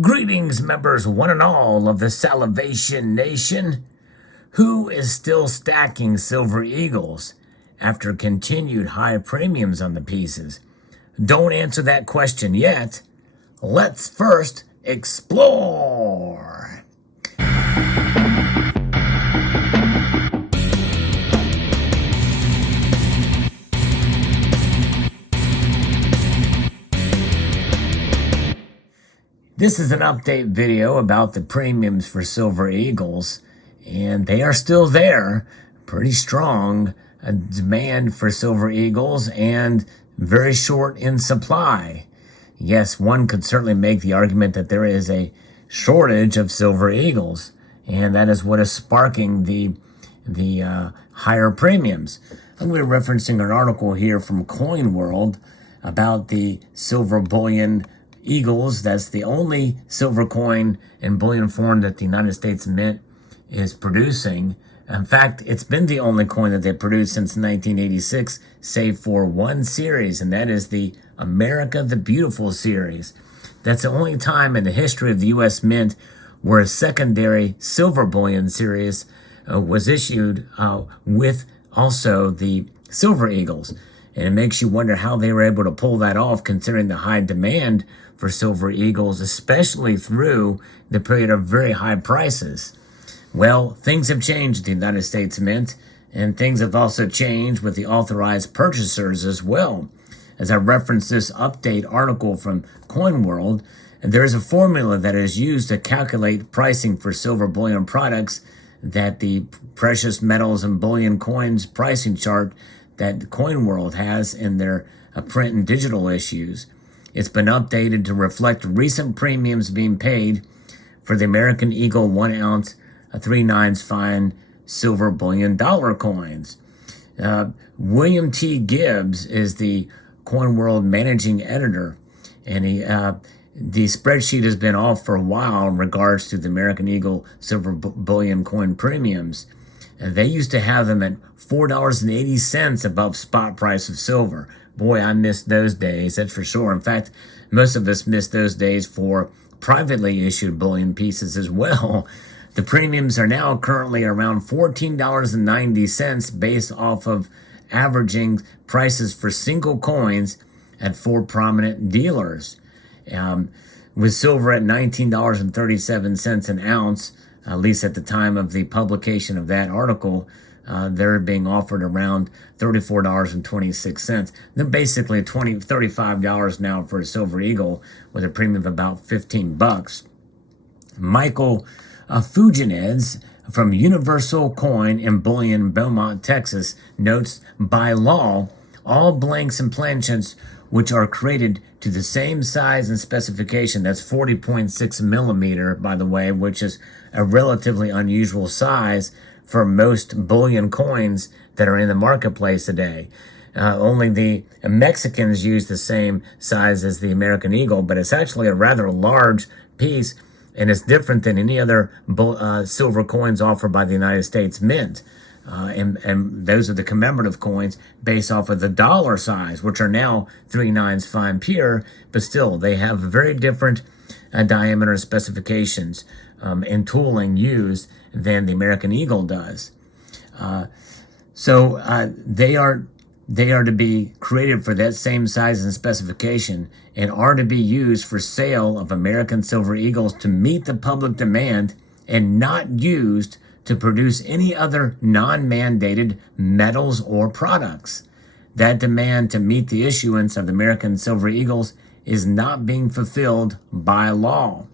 Greetings, members one and all of the Salivation Nation. Who is still stacking Silver Eagles after continued high premiums on the pieces? Don't answer that question yet. Let's first explore. This is an update video about the premiums for Silver Eagles, and they are still there. Pretty strong demand for Silver Eagles and very short in supply. Yes, one could certainly make the argument that there is a shortage of Silver Eagles, and that is what is sparking the higher premiums. And we're referencing an article here from Coin World about the silver bullion Eagles. That's the only silver coin and bullion form that the United States Mint is producing. In fact, it's been the only coin that they produced since 1986, save for one series, and that is the America the Beautiful series. That's the only time in the history of the U.S. Mint where a secondary silver bullion series was issued with also the Silver Eagles. And it makes you wonder how they were able to pull that off, considering the high demand for Silver Eagles, especially through the period of very high prices. Well, things have changed at the United States Mint, and things have also changed with the authorized purchasers as well. As I referenced this update article from Coin World, there is a formula that is used to calculate pricing for silver bullion products, that the precious metals and bullion coins pricing chart that Coin World has in their print and digital issues. It's been updated to reflect recent premiums being paid for the American Eagle 1 ounce 3/9 fine silver bullion dollar coins. William T. Gibbs is the Coin World managing editor, and the spreadsheet has been off for a while in regards to the American Eagle silver bullion coin premiums. And they used to have them at $4.80 above spot price of silver. Boy, I miss those days, that's for sure. In fact, most of us miss those days for privately issued bullion pieces as well. The premiums are now currently around $14.90 based off of averaging prices for single coins at four prominent dealers. With silver at $19.37 an ounce, at least at the time of the publication of that article, they're being offered around $34.26. They're basically $35 now for a Silver Eagle with a premium of about $15. Michael Fuginez from Universal Coin and Bullion, Beaumont, Texas, notes, by law, all blanks and planchets which are created to the same size and specification, that's 40.6 millimeter, by the way, which is a relatively unusual size for most bullion coins that are in the marketplace today. Only the Mexicans use the same size as the American Eagle, but it's actually a rather large piece, and it's different than any other silver coins offered by the United States Mint. And those are the commemorative coins based off of the dollar size, which are now 3/9 fine pure, but still they have very different diameter specifications and tooling used than the American Eagle does. So they are to be created for that same size and specification, and are to be used for sale of American Silver Eagles to meet the public demand, and not used to produce any other non-mandated metals or products. That demand to meet the issuance of the American Silver Eagles is not being fulfilled by law.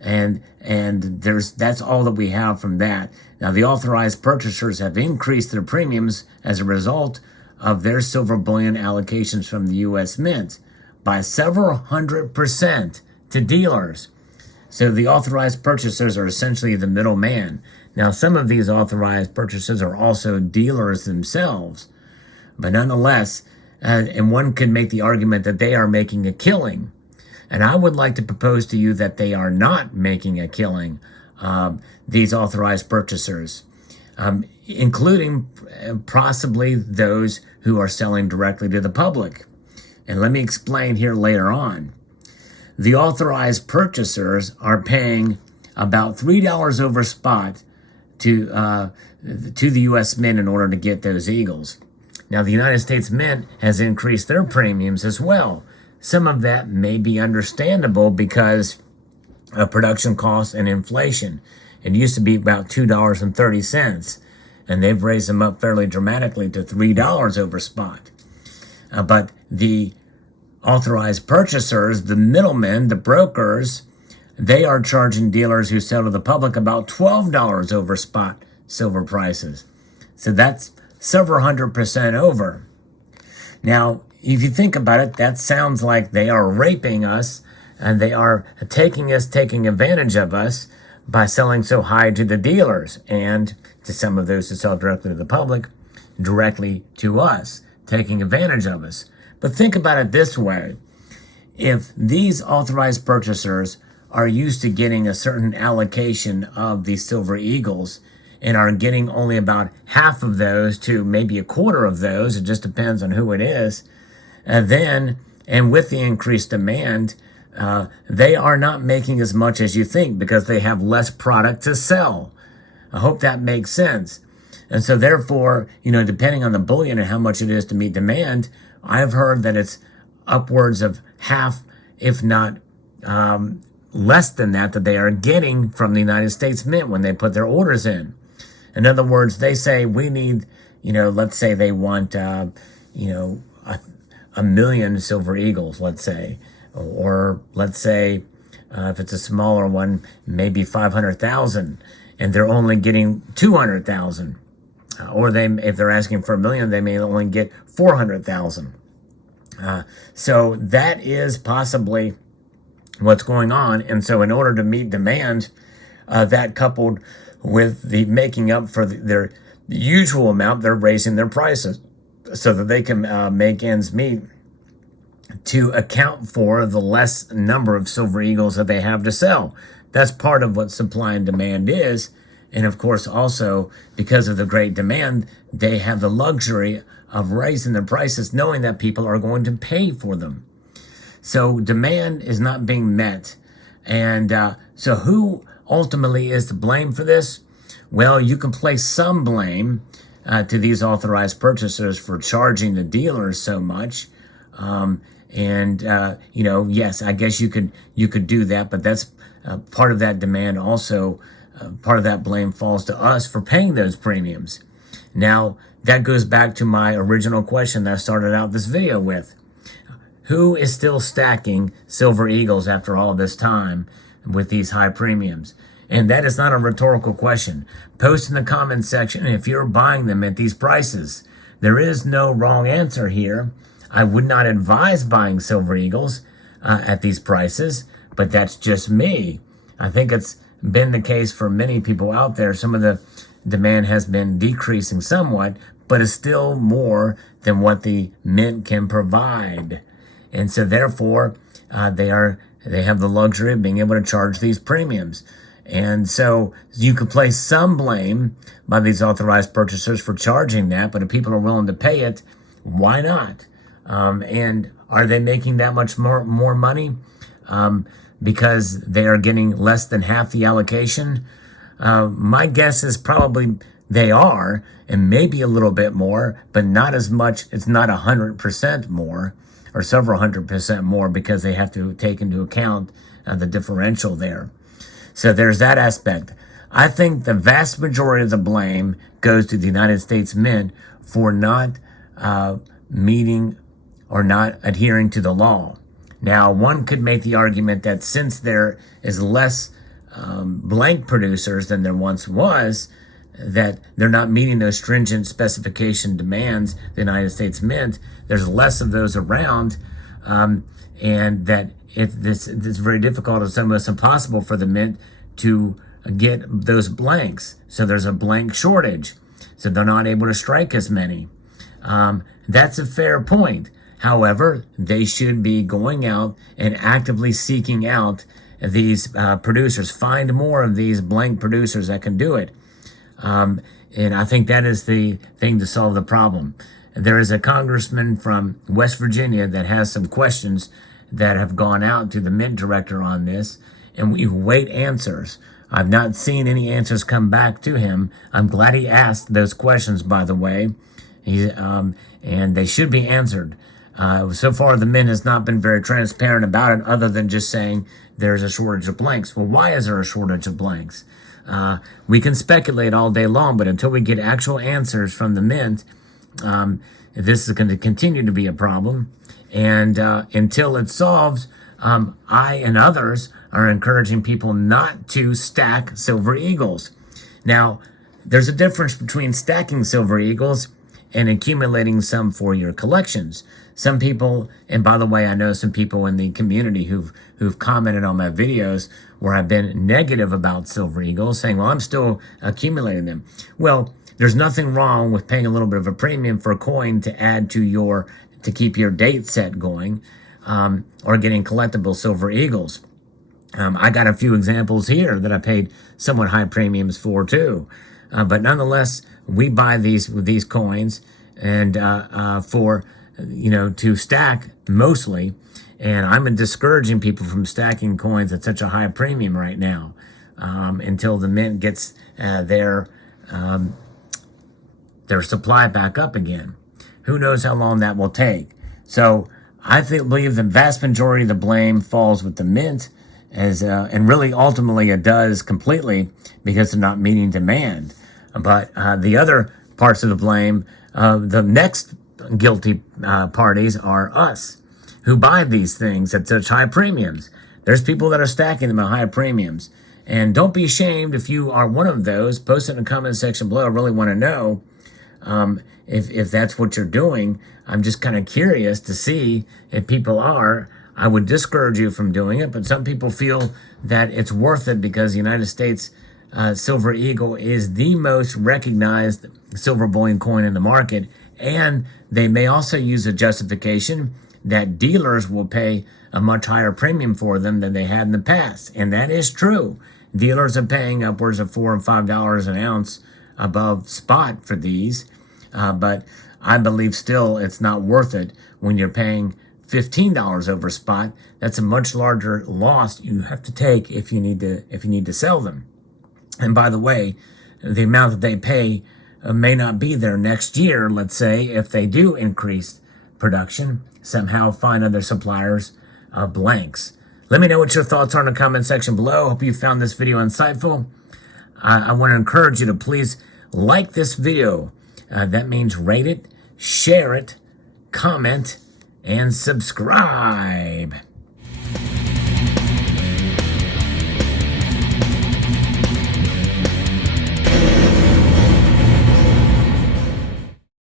And that's all that we have from that. Now, the authorized purchasers have increased their premiums as a result of their silver bullion allocations from the U.S. Mint by several 100% to dealers. So the authorized purchasers are essentially the middleman. Now, some of these authorized purchasers are also dealers themselves, but nonetheless, and one could make the argument that they are making a killing. And I would like to propose to you that they are not making a killing, these authorized purchasers, including possibly those who are selling directly to the public. And let me explain here later on. the authorized purchasers are paying about $3 over spot to the U.S. Mint in order to get those Eagles. Now, the United States Mint has increased their premiums as well. Some of that may be understandable because of production costs and inflation. It used to be about $2.30, and they've raised them up fairly dramatically to $3 over spot. But the authorized purchasers, the middlemen, the brokers, they are charging dealers who sell to the public about $12 over spot silver prices. So that's several 100% over. Now, if you think about it, that sounds like they are raping us and they are taking advantage of us by selling so high to the dealers and to some of those who sell directly to the public, directly to us, taking advantage of us. But think about it this way. If these authorized purchasers are used to getting a certain allocation of these Silver Eagles and are getting only about half of those to maybe a quarter of those, it just depends on who it is, and with the increased demand, they are not making as much as you think because they have less product to sell. I hope that makes sense. And so therefore, depending on the bullion and how much it is to meet demand, I've heard that it's upwards of half, if not less than that they are getting from the United States Mint when they put their orders in. In other words, they say we need, let's say they want, a million Silver Eagles, let's say, or let's say if it's a smaller one, maybe 500,000, and they're only getting 200,000. Or if they're asking for 1 million, they may only get 400,000. So that is possibly what's going on. And so in order to meet demand, that coupled with the making up for their usual amount, they're raising their prices so that they can make ends meet to account for the less number of Silver Eagles that they have to sell. That's part of what supply and demand is. And of course, also because of the great demand, they have the luxury of raising their prices knowing that people are going to pay for them. So demand is not being met. And so who ultimately is to blame for this? Well, you can place some blame to these authorized purchasers for charging the dealers so much. Yes, I guess you could do that, but that's part of that demand also. Part of that blame falls to us for paying those premiums. Now, that goes back to my original question that I started out this video with. Who is still stacking Silver Eagles after all this time with these high premiums? And that is not a rhetorical question. Post in the comments section if you're buying them at these prices. There is no wrong answer here. I would not advise buying Silver Eagles at these prices, but that's just me. I think it's been the case for many people out there. Some of the demand has been decreasing somewhat, but is still more than what the mint can provide. And so therefore, they have the luxury of being able to charge these premiums. And so you could place some blame by these authorized purchasers for charging that, but if people are willing to pay it, why not? And are they making that much more money? Because they are getting less than half the allocation? My guess is probably they are, and maybe a little bit more, but not as much. It's not 100% more, or several 100% more, because they have to take into account the differential there. So there's that aspect. I think the vast majority of the blame goes to the United States Mint for not meeting or not adhering to the law. Now, one could make the argument that since there is less blank producers than there once was, that they're not meeting those stringent specification demands, the United States Mint, there's less of those around, and that it's very difficult, it's almost impossible for the Mint to get those blanks. So there's a blank shortage. So they're not able to strike as many. That's a fair point. However, they should be going out and actively seeking out these producers. Find more of these blank producers that can do it. And I think that is the thing to solve the problem. There is a congressman from West Virginia that has some questions that have gone out to the mint director on this, and we wait answers. I've not seen any answers come back to him. I'm glad he asked those questions, by the way. And they should be answered. So far, the mint has not been very transparent about it, other than just saying there's a shortage of blanks. Well, why is there a shortage of blanks? We can speculate all day long, but until we get actual answers from the mint, this is going to continue to be a problem. And until it's solved, I and others are encouraging people not to stack Silver Eagles. Now, there's a difference between stacking Silver Eagles and accumulating some for your collections. Some people, and by the way, I know some people in the community who've commented on my videos where I've been negative about Silver Eagles, saying, well, I'm still accumulating them. Well, there's nothing wrong with paying a little bit of a premium for a coin to add to keep your date set going, or getting collectible Silver Eagles. I got a few examples here that I paid somewhat high premiums for too. But nonetheless, we buy these coins and to stack mostly. And I'm discouraging people from stacking coins at such a high premium right now, until the mint gets their supply back up again. Who knows how long that will take? So I believe the vast majority of the blame falls with the mint, and really ultimately it does completely because they're not meeting demand. But the other parts of the blame, the next guilty parties are us, who buy these things at such high premiums. There's people that are stacking them at high premiums. And don't be ashamed if you are one of those. Post it in the comment section below. I really want to know if that's what you're doing. I'm just kind of curious to see if people are. I would discourage you from doing it, but some people feel that it's worth it because the United States Silver Eagle is the most recognized silver bullion coin in the market, and they may also use a justification that dealers will pay a much higher premium for them than they had in the past, and that is true. Dealers are paying upwards of $4 and $5 an ounce above spot for these, but I believe still it's not worth it when you're paying $15 over spot. That's a much larger loss you have to take if you need to sell them. And by the way, the amount that they pay may not be there next year, let's say, if they do increase production, somehow find other suppliers of blanks. Let me know what your thoughts are in the comment section below. Hope you found this video insightful. I want to encourage you to please like this video. That means rate it, share it, comment, and subscribe.